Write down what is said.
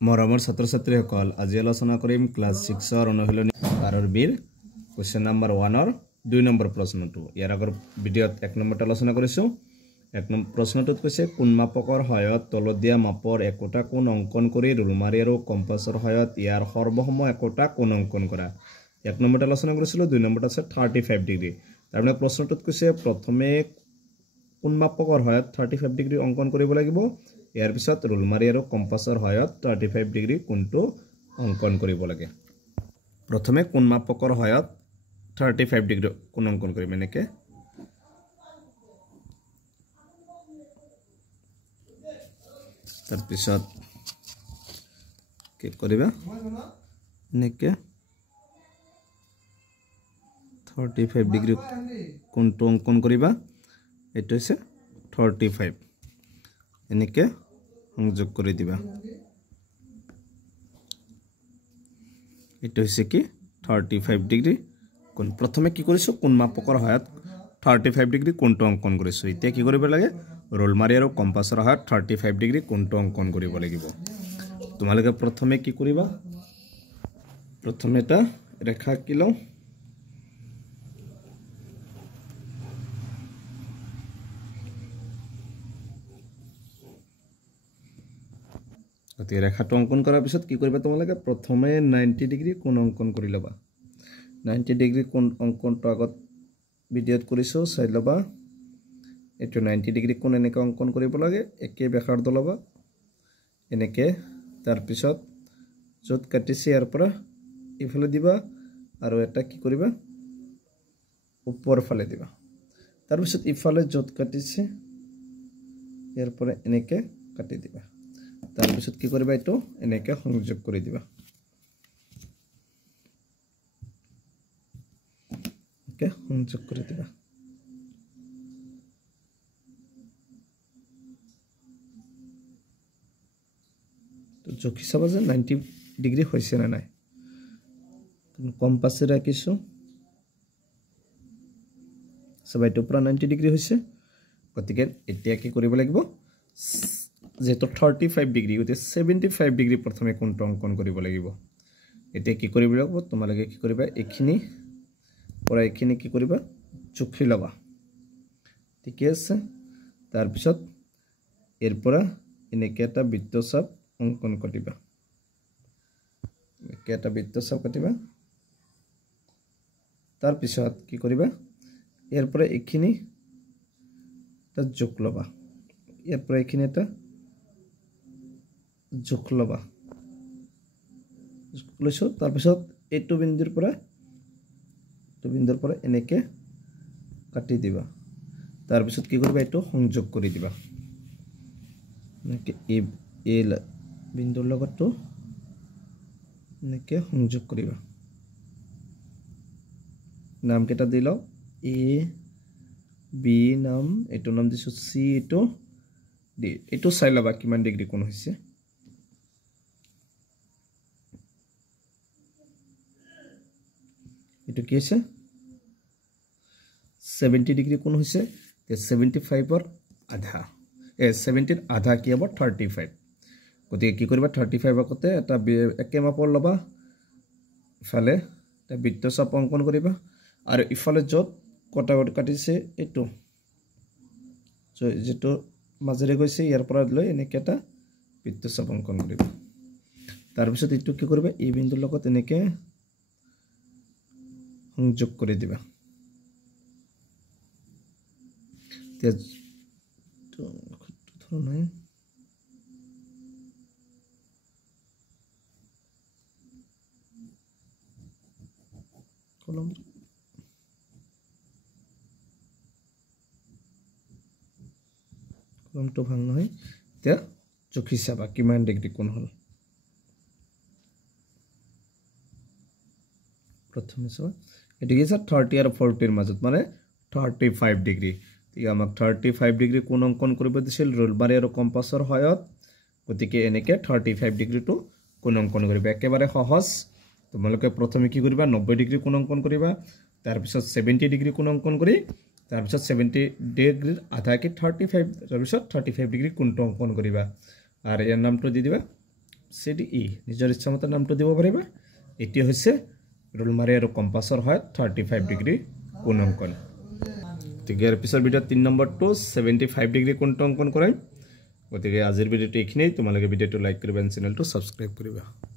মৰমৰ ছাত্ৰ ছাত্ৰীসকল আজি আলোচনা কৰিম ক্লাছ 6 অনুশীলনী 12 বিৰ কোৱেশ্চন নম্বৰ 1 2 নম্বৰ প্ৰশ্নটো ইয়াৰ আগৰ ভিডিঅত 1 নম্বৰটো আলোচনা কৰিছো 1 নম্বৰ প্ৰশ্নটোত কৈছে কোন মাপকৰ সহায়ত তলত দিয়া মাপৰ একোটা কোণ অংকন কৰি ৰুল মাৰি আৰু কম্পাছৰ সহায়ত ইয়াৰ সৰ্বসম একোটা কোণ অংকন কৰা 1 নম্বৰটো আলোচনা কৰিছিলো 2 নম্বৰটো আছে 35 ডিগ্ৰী তাৰমানে প্ৰশ্নটোত কৈছে প্ৰথমে কোন মাপকৰ সহায়ত 35 ডিগ্ৰী অংকন কৰিব লাগিব ইয়াৰ পিছত ৰুল মাৰি আৰু কম্পাছৰ সহায়ত 35 ডিগ্ৰী কোণটো অংকন কৰিব লাগে প্ৰথমে কোন মাপকৰ সহায়ত 35 ডিগ্ৰী কোণ অংকন কৰিম এনেকে তাৰ পিছত কি কৰিবা এনেকে 35 ডিগ্ৰী কোণটো অংকন কৰিবা এটো হৈছে 35 এনেকে সংযোগ কৰি দিবা এটো হৈছে কি 35 ডিগ্ৰী কোণ প্ৰথমে কি কৰিছো কোণ মাপকৰ সহায়ত 35 ডিগ্ৰী কোণটো অংকন কৰিছো এতিয়া কি কৰিব লাগে ৰোল মাৰি আৰু কম্পাছৰ সহায়ত 35 ডিগ্ৰী কোণটো অংকন কৰিব লাগিব তোমালোকে প্ৰথমে কি কৰিবা প্ৰথমে এটা ৰেখা কি লও এতিয়া ৰেখাটো অংকন কৰাৰ পিছত কি কৰিবা তোমালোকে প্ৰথমে 90 ডিগ্ৰী কোণ অংকন কৰি লবা 90 ডিগ্ৰী কোণ অংকনটো আগত ভিডিঅত কৰিছো চাই লবা এটো 90 ডিগ্ৰী কোণ এনেকৈ অংকন কৰিব লাগে একে ব্যাসাৰ্ধ লবা এনেকে তাৰ পিছত যত কাটিছে ইয়াৰ পৰা ইফালে দিবা আৰু এটা কি কৰিবা ওপৰ ফালে দিবা তাৰ পিছত ইফালে যত কাটিছে ইয়াৰ পৰা এনেকে কাটি দিবা তাৰ পিছত কি কৰিবা এটো এনেকে সংযোগ কৰি দিবা ওকে সংযোগ কৰি দিবা তো জোখি চাবা যে 90 ডিগ্ৰী হৈছে না নাই কম্পাছে ৰাখিছো সবাইটো পুৰা 90 ডিগ্ৰী হৈছে গতিকে এতিয়া কি কৰিব লাগিব যেটো 35 ডিগ্ৰী গতে 75 ডিগ্ৰী প্ৰথমে কোণটো অংকন কৰিব লাগিব এতিয়া কি কৰিব লাগিব তোমালোকে কি কৰিবা এখিনি পৰা এখিনি কি কৰিবা জোখি লবা ঠিক আছে তাৰ পিছত এৰ পৰা এনেকে এটা বৃত্তচাপ অংকন কৰিবা একে এটা বৃত্তচাপ কাটিবা তাৰ পিছত কি কৰিবা এৰ পৰা এখিনি এটা যোগ লবা এৰ পৰা এখিনি এটা যোগ লবা লৈছো তাৰ পিছত এইটো বিন্দুৰ পৰা এনেকে কাটি দিবা তাৰ পিছত কি কৰিবা এটো সংযোগ কৰি দিবা এনেকে এ বিন্দুৰ লগতো এনেকে সংযোগ কৰিবা নাম কেটা দিলো এ বি নাম এটো নাম দিছো সি এটো ডি এটো চাই লবা কিমান ডিগ্ৰী কোণ হৈছে এটো কি আছে 70 ডিগ্ৰী কোণ হৈছে তে 75 ৰ আধা 70 ৰ আধা কি হ'ব 35 গতিকে কি কৰিবা 35 আকতে এটা একে মাপৰ লবা ইফালে এটা বৃত্তচাপ অংকন কৰিবা আৰু ইফালে যত কটাকট কাটিছে এটো যেটো মাজেৰে গৈছে ইয়াৰ পৰা লৈ এনেকে এটা বৃত্তচাপ অংকন কৰিবা তাৰ পিছত এটো কি কৰিবা এই বিন্দুৰ লগত এনেকে সংযোগ কৰি দিবা তে তো ধৰণে কলমটো ভাল নহয় তে জোখি চাবা কিমান ডিগ্ৰী কোণ হল প্ৰথমে চাবা এটো কি আছে 30 আৰু 40 ৰ মাজত মানে 35 ডিগ্ৰী ঠিক আমাক 35 ডিগ্ৰী কোণ অংকন কৰিব দিছিল ৰোল মাৰি আৰু কম্পাছৰ সহায়ত গতিকে এনেকে 35 ডিগ্ৰীটো কোণ অংকন কৰিবা একেবাৰে সহজ তোমালোকে প্ৰথমে কি কৰিবা 90 ডিগ্ৰী কোণ অংকন কৰিবা তাৰ পিছত 70 ডিগ্ৰী কোণ অংকন কৰি তাৰ পিছত 70 ডিগ্ৰীৰ আধা কি 35 তাৰ পিছত 35 ডিগ্ৰী কোণটো অংকন কৰিবা আৰ এৰ নামটো দি দিবা চি ডি ই নিজৰ ইচ্ছামতে নামটো দিব পাৰিবা এটি হৈছে ৰুল মাৰি আৰু কম্পাছৰ হয় 35 ডিগ্ৰী কোণ অংকন গতিকে ইয়াৰ পিছৰ ভিডিঅ'ত 3 নম্বৰটো 75 ডিগ্ৰী কোণটো অংকন কৰাম গতিকে আজিৰ ভিডিঅ'টো এইখিনিয়ে তোমালোকে ভিডিঅ'টো লাইক কৰিবা চেনেলটো সাবস্ক্ৰাইব কৰিবা